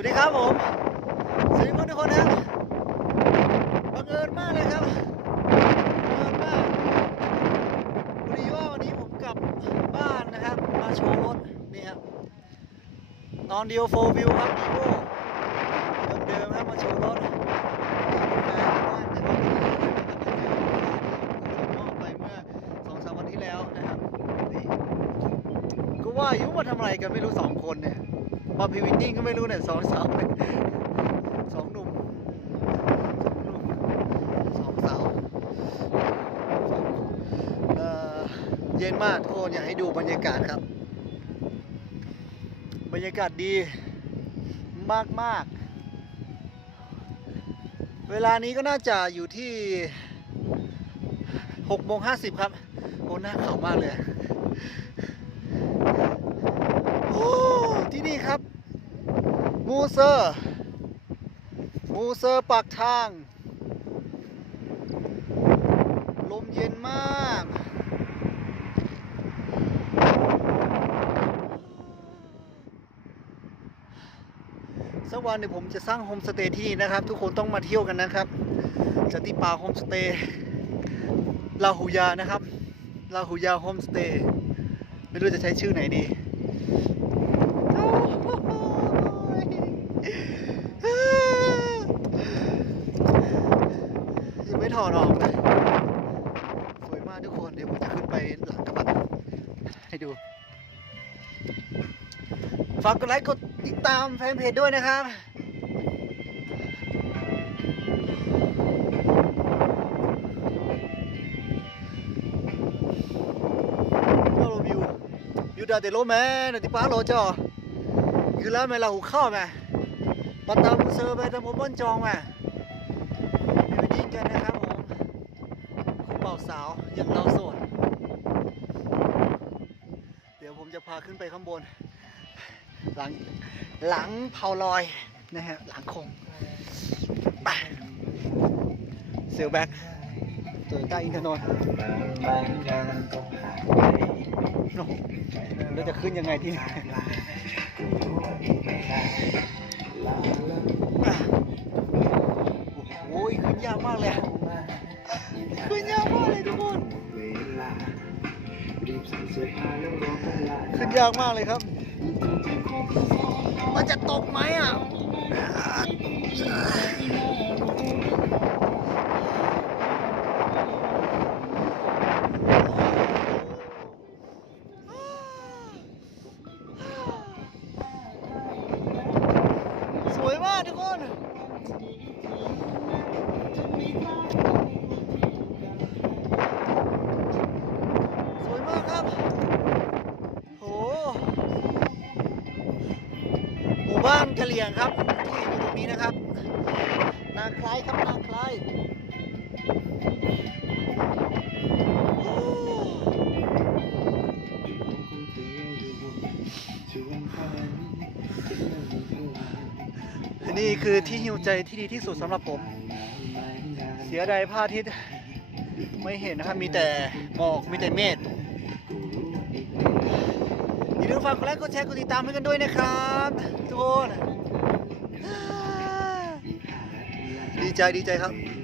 วัสดีครับผม สวัสดีทุกคนนะครับบังเอิญมากเลยครับบังเอิญมากพอดีว่าวันนี้ผมกลับบ้านนะครับ มาโชว์รถนี่ครับนอนเดียวโฟวิวครับดีโวเดิมๆครับมาโชว์รถมอบไปเมื่อสองสามวันที่แล้วนะครับก็ว่าอยู่มาทำอะไรกันไม่รู้สองคนเนี่ย มาพรีวิดดิ้งก็ไม่รู้เนี่ยสองสาวสองหนุ่มสองหนุ่มสองสาวสองหนุ่มเอ่อเย็นมากทุกคนอยากให้ดูบรรยากาศครับ บรรยากาศดีมากมากๆเวลานี้ก็น่าจะอยู่ที่6โมง50ครับ โอ้หน้าเขาวมากเลย โอ้ที่นี่ครับ มู เซอร์ มูเซอร์ปากทาง ลมเย็นมากสักวันเดี๋ยวผมจะสร้างโฮมสเตย์ที่นี่นะครับ ทุกคนต้องมาเที่ยวกันนะครับจะที่ป่าโฮมสเตย์ลาหูยานะครับลาหูยาโฮมสเตย์ไม่รู้จะใช้ชื่อไหนดี ยังไม่ ถอดออกเลยสวยมากทุกคนเดี๋ยวผมจะขึ้นไปหลังกระบะให้ดู ฝากกดไลค์กดติดตามแฟนเพจด้วยนะครับ Hello view view da de lo me na di pa lo cho คือแล้วไหมเราหูเข้าไหมมาตตามมูเซอร์ไปตามผมบ้านจองไหมไปดิ้งกันนะครับผม คู่เป่าสาวอย่างเราโสด เดี๋ยวผมจะพาขึ้นไปข้างบน หลังหลังเผาลอยนะฮะหลังคงไปเซลแบ็กโตโยต้อินทนนท์โน่แล้วจะขึ้นยังไงที่นี่ ขึ้นยากมากเลยครับ มันจะตกไหมอะสวยมากทุกคน บ้านกะเหรี่ยงครับที่อยู่ตรงนี้นะครับ นาคล้ายครับนาคล้ายนี่คือที่หิวใจที่ดีที่สุดสำหรับผม เสียดายพระอาทิตย์ไม่เห็นนะครับ มีแต่หมอกมีแต่เมฆ ลืมฝากกดไลค์กดแชร์กดติดตามให้กันด้วยนะครับทุกคนดีใจดีใจครับ